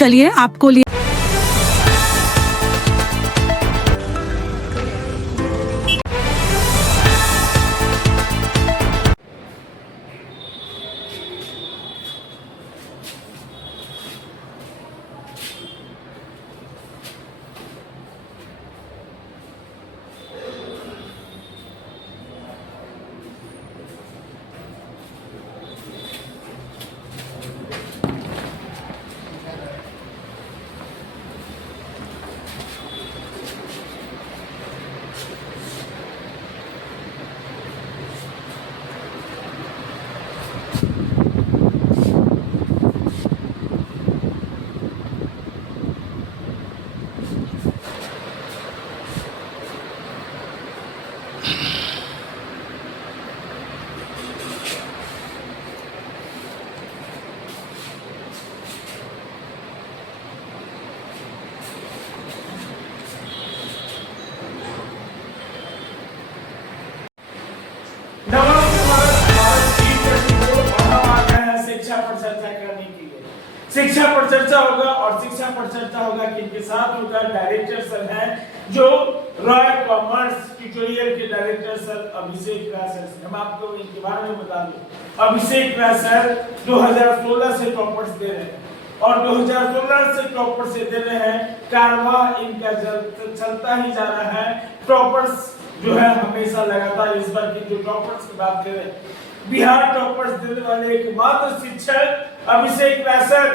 चलिए आपको लिए शिक्षा पर चर्चा होगा और शिक्षा पर चर्चा होगा कि इनके साथ होगा डायरेक्टर सर हैं जो रॉयल कॉमर्स ट्यूटोरियल के डायरेक्टर सर अभिषेक राय सर। हम आपको इनके बारे में बता दूं, अभिषेक राय सर 2016 से टॉपर्स दे रहे हैं और 2016 से टॉपर से दे रहे हैं। कारवां इनका चलता ही जा रहा है। टॉपर्स जो है हमेशा लगातार इस बार की जो टॉपर्स की बात करें, बिहार टॉपर्स देने वाले एकमात्र शिक्षक अभिषेक राय सर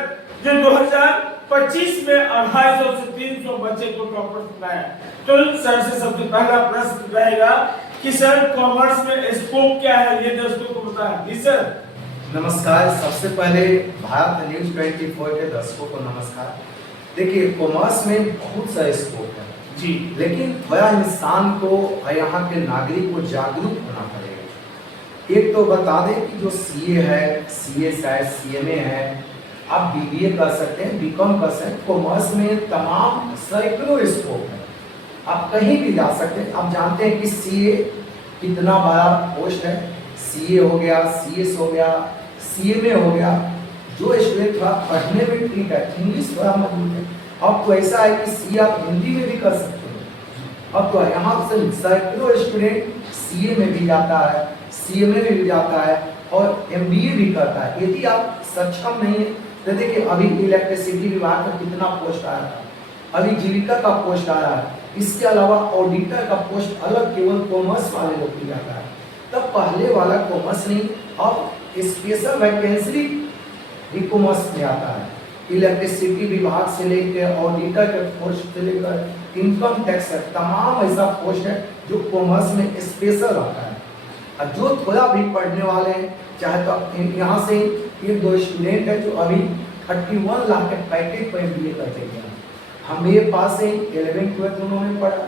जो 2025 में 250 से 300 बच्चे को टॉपर्स बनाया। तो सर से सबसे पहला प्रश्न रहेगा कि सर कॉमर्स में स्कोप क्या है, ये दर्शकों को बताएं। जी सर। नमस्कार। सबसे पहले भारत न्यूज 24 के दर्शकों को नमस्कार। देखिए, कॉमर्स में बहुत सा स्कोप है जी, लेकिन थोड़ा इंसान को यहाँ के नागरिक को जागरूक होना पड़ेगा। एक तो बता दें कि जो सीए है, सीएस है, सीएमए है, आप बीबीए कर सकते हैं, बीकॉम कर सकते हैं। कॉमर्स में तमाम सैकड़ों स्कोप है, आप कहीं भी जा सकते हैं। आप जानते हैं कि सीए कितना बड़ा पोस्ट है। सीए हो गया, सीएस हो गया, सीएमए हो गया। जो स्टूडेंट थोड़ा पढ़ने में ठीक है, इंग्लिश थोड़ा मजबूत है, अब तो ऐसा है कि सीए आप हिंदी में भी कर सकते हैं। अब तो यहाँ से सैकड़ों स्टूडेंट सीए में भी जाता है, सीएमए में भी जाता है और एमबीए भी करता है। यदि आप सक्षम नहीं है तो देखिए, अभी इलेक्ट्रिसिटी विभाग का कितना पोस्ट आ रहा है, अभी जीविका का पोस्ट आ रहा है, इसके अलावा ऑडिटर का पोस्ट अलग केवल कॉमर्स वाले लोग की जाता है। तब पहले वाला कॉमर्स नहीं, अब स्पेशल वैकेंसी भी कॉमर्स में आता है। इलेक्ट्रिसिटी विभाग से लेकर ऑडिटर के पोस्ट से लेकर इनकम टैक्स है, तमाम ऐसा पोस्ट है जो कॉमर्स में स्पेशल आता है। और जो थोड़ा भी पढ़ने वाले हैं, चाहे तो यहाँ से एक दो स्टूडेंट है जो अभी 31 लाख के पैकेज पर एमबीए करते हैं। हमारे पास से 11-12 उन्होंने पढ़ा,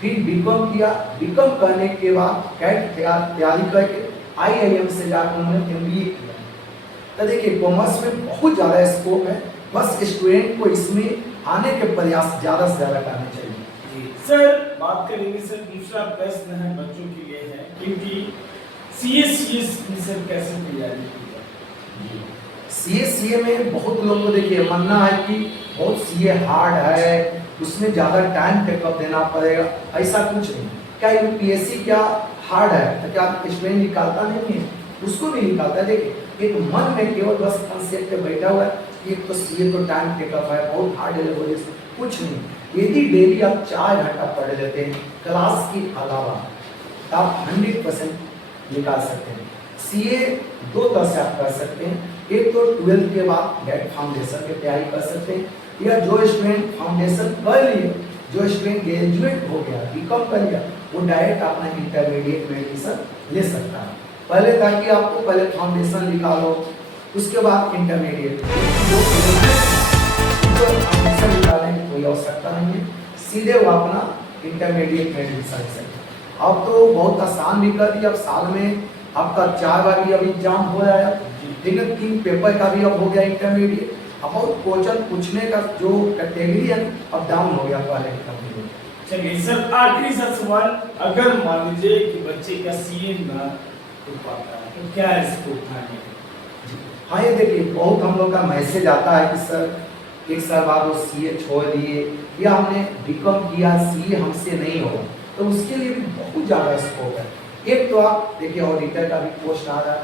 फिर बीकॉम किया, बीकॉम करने के बाद कैट तैयारी करके आईआईएम से जाकर उन्होंने एमबीए किया। तो देखिए, कॉमर्स में बहुत ज़्यादा स्कोप है, बस स्टूडेंट को इसमें आने के प्रयास ज़्यादा से ज़्यादा करने चाहिए। सर बात करेंगे सर, दूसरा प्रश्न है बच्चों के लिए है, क्योंकि सीएस में सर कैसे तैयारी की जाए? सीए में बहुत लोगों को देखिए मानना है कि बहुत सीए हार्ड है, उसमें ज़्यादा टाइम टेकअप देना पड़ेगा। ऐसा कुछ नहीं। क्या यूपीएससी क्या हार्ड है तो क्या स्टूडेंट निकालता नहीं है? उसको भी निकालता है। देखिए, एक मन में केवल बस कंसेप्ट पे बैठा हुआ है, एक तो सीए तो टाइम टेकअप है, बहुत हार्ड है, कुछ नहीं। यदि डेली आप 4 घंटा पढ़ लेते हैं क्लास के अलावा, आप 100% निकाल सकते हैं। सीए दो तरह से आप कर सकते हैं। एक तो 12th के बाद डायरेक्ट फाउंडेशन की तैयारी कर सकते हैं, या जो स्टूडेंट फाउंडेशन कर लिए, जो स्टूडेंट ग्रेजुएट हो गया, बीकॉम कर लिया, वो डायरेक्ट अपना इंटरमीडिएट में एडमिशन ले सकता है। पहले ताकि आपको पहले फाउंडेशन निकालो, उसके बाद इंटरमीडिएट फाउंडेशन निकालने की कोई आवश्यकता नहीं है, सीधे वो अपना इंटरमीडिएट में एडमिशन ले सकते हैं। अब तो बहुत आसान भी कर दिया, अब साल में आपका 4 बार भी अब एग्जाम हो रहा है, लेकिन 3 पेपर का भी अब हो गया इंटरमीडिएट। अब बहुत क्वेश्चन पूछने का जो कैटेगरी है अब डाउन हो गया पहले के। चलिए सर, आखिरी सवाल, अगर मान लीजिए कि बच्चे का सीए ना हो पाता है तो क्या इसको उठाने? हाँ, ये देखिए, बहुत हम लोग का मैसेज आता है कि सर एक साल बाद वो सीए छोड़ दिए, या हमने बीकॉम किया सीए हमसे नहीं होगा, तो उसके लिए भी बहुत ज़्यादा स्कोप है। एक तो आप देखिए ऑडिटर का भी पोस्ट आ रहा है,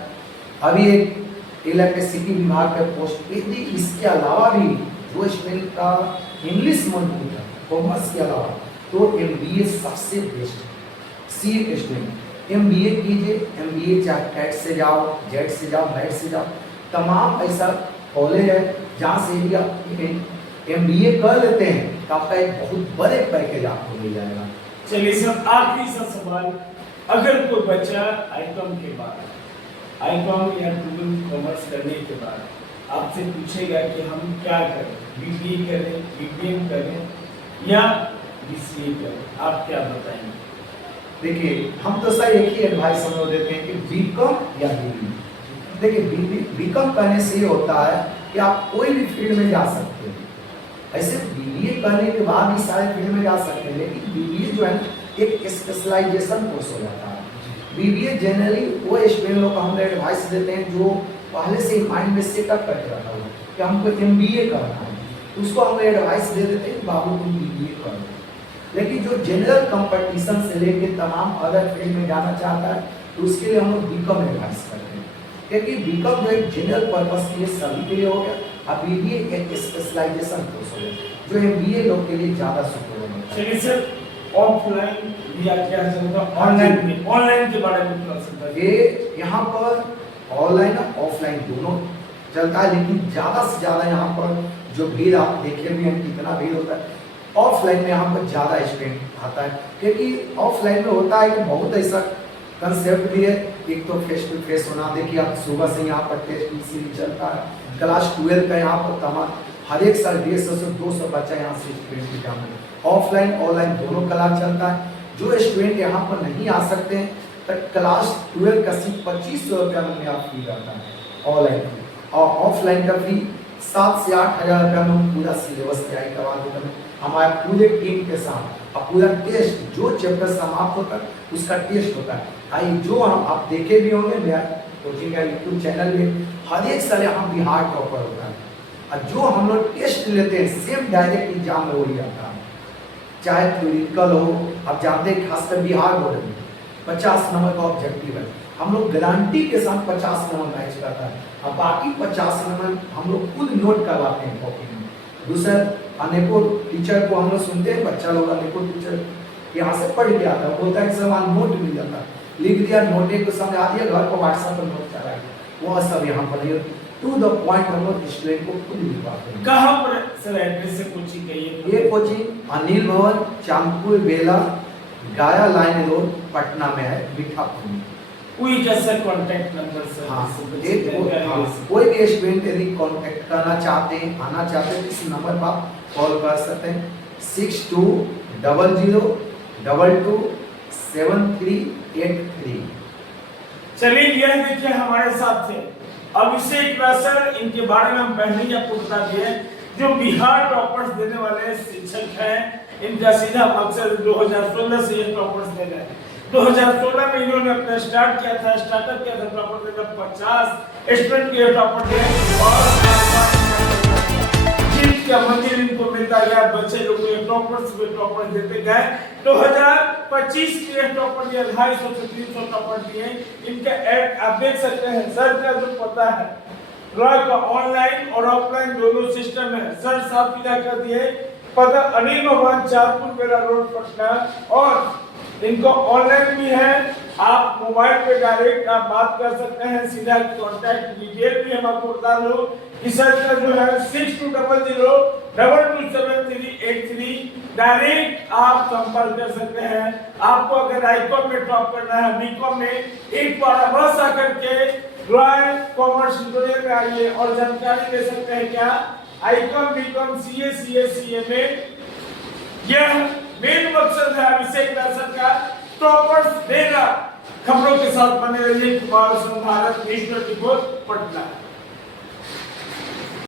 अभी एक इलेक्ट्रिसिटी विभाग का पोस्ट, यदि इसके अलावा भी जो स्टूडेंट का इंग्लिश मजबूत है कॉमर्स के अलावा, तो एमबीए सबसे बेस्ट है। सीए के स्टूडेंट एमबीए कीजिए, एमबीए चाहे कैट से जाओ, जेट से जाओ, नेट से जाओ, तमाम ऐसा कॉलेज है जहाँ से भी आप एमबीए कर लेते हैं तो आपका एक बहुत बड़े पैकेज आपको मिल जाएगा। चलिए सर, आखिरी सा सवाल, अगर कोई बच्चा आईकॉम के बाद, आईकॉम या ट्वेल्थ कॉमर्स करने के बाद आपसे पूछेगा कि हम क्या करें, बीबीए करें, बीबीएम करें या बीसीए करें, आप क्या बताएंगे? देखिए हम तो सर एक ही एडवाइस हम लोग देते हैं कि बीकॉम या बीबीए। देखिए बीकॉम करने से ये होता है कि आप कोई भी फील्ड में जा सकते हैं, ऐसे बीबीए करने के बाद भी सारे फील्ड में जा सकते हैं, लेकिन बीबीए जो है एक स्पेशलाइजेशन कोर्स हो जाता है। बीबीए जनरली वो स्टूडेंट लोग को हम एडवाइस देते हैं जो पहले से ही माइंड में सेटअप करके रखा हुआ कि हमको एमबीए करना है, उसको हम एडवाइस दे देते हैं बाबू तुम बीबीए करो। लेकिन जो जनरल कंपटीशन से लेके तमाम अदर फील्ड में जाना चाहता है तो उसके लिए हम लोग बीकॉम एडवाइस करते हैं, क्योंकि बीकॉम जो एक जनरल पर्पस के लिए सभी के लिए हो गया, अब बीबीए एक स्पेशलाइजेशन कोर्स हो गया जो एमबीए लोग के लिए ज़्यादा सुटेबल होता है। चलिए सर, ऑफलाइन या क्या चलता है, ऑनलाइन के बारे में थोड़ा सा ये यहाँ पर ऑनलाइन और ऑफलाइन दोनों चलता है, लेकिन ज़्यादा से ज़्यादा यहाँ पर जो भीड़ आप देखे भी हैं कितना भीड़ होता है, ऑफलाइन में यहाँ पर ज़्यादा स्टूडेंट आता है, क्योंकि ऑफलाइन में होता है कि बहुत ऐसा कंसेप्ट भी है। एक तो फेस टू फेस होना, देखिए आप सुबह से यहाँ पर टेस्ट पीसीबी चलता है, क्लास 12 का यहाँ पर तमाम हर एक साल 150 से 200 बच्चा यहाँ से स्टूडेंट एग्जाम में ऑफलाइन ऑनलाइन दोनों क्लास चलता है। जो स्टूडेंट यहाँ पर नहीं आ सकते हैं तो क्लास 12 का सिर्फ 2500 रुपया में आप फी रहता है ऑनलाइन, और ऑफलाइन का फी 7 से 8 हज़ार रुपया में पूरा सिलेबस तैयारी करवा देते हैं हमारे पूरे टीम के साथ। और पूरा टेस्ट जो चैप्टर समाप्त होता है उसका टेस्ट होता है। आई जो हम आप देखे भी होंगे मेरा कोचिंग का यूट्यूब चैनल में, हर एक साल यहाँ बिहार टॉपर होता है, और जो हम लोग टेस्ट लेते हैं सेम डायरेक्ट एग्जाम में वही आता है, चाहे थ्योरिटिकल हो। आप जानते हैं खासकर बिहार बोर्ड में 50 नंबर का ऑब्जेक्टिव है, हम लोग गारंटी के साथ 50 नंबर मैच करता है, और बाकी 50 नंबर हम लोग खुद नोट करवाते हैं कॉपी में। दूसरा अनेकों टीचर को हम लोग सुनते हैं, बच्चा लोग अनेकों टीचर यहाँ से पढ़ के आता है, बोलता है कि सर वहाँ नोट मिल जाता है, लिख दिया नोटे को समझा दिया, घर को व्हाट्सएप पर नोट चला गया, वो सब यहाँ पर नहीं, टू द पॉइंट हम लोग स्टूडेंट को खुद लिखवाते हैं। कहाँ पर सर एड्रेस से कोचिंग चाहिए? ये कोचिंग अनिल भवन चांदपुर बेला गाया लाइन रोड पटना में है, मीठापुर में। कोई कैसा कांटेक्ट नंबर सर? हाँ, कोई भी स्टूडेंट यदि कांटेक्ट करना चाहते हैं, आना चाहते हैं, इस नंबर पर आप कॉल कर सकते हैं 6200227383। चलिए, यह देखिए हमारे साथ थे अभिषेक सर, इनके बारे में हम पहले ही आपको बता दिए, जो बिहार टॉपर्स देने वाले शिक्षक हैं। इनका सीधा मकसद 2016 से ये टॉपर्स देना है। 2016 में इन्होंने अपना स्टार्टअप किया था टॉपर देना, 50 स्टूडेंट के टॉपर थे, और जीत का मंदिर इनको मिलता गया, बच्चे लोग को टॉपर्स देते गए। 2025 के टॉपर दिए 250 से 300 टॉपर दिए। इनका ऐड आप देख सकते हैं, सर का जो पता है रॉय का ऑनलाइन और ऑफलाइन दोनों सिस्टम है। सर साफ क्लियर कर दिए, पता अनिल भवन चांदपुर बेला रोड पटना, और इनको ऑनलाइन भी है, आप मोबाइल पे डायरेक्ट आप बात कर सकते हैं, सीधा कांटेक्ट डिटेल भी हम आपको बता दो कि सर का जो है 6200227383 डायरेक्ट आप संपर्क कर सकते हैं। आपको अगर आईकॉम में टॉप करना है, बीकॉम में, एक बार बस आकर के रॉय कॉमर्स ट्यूटोरियल में आइए और जानकारी ले सकते हैं। क्या आईकॉम, बीकॉम, सीए, सीएमए, यह मेन मकसद है अभिषेक सर का, टॉपर्स देना। खबरों के साथ बने रहिए। Kumar Bharat national report Patna.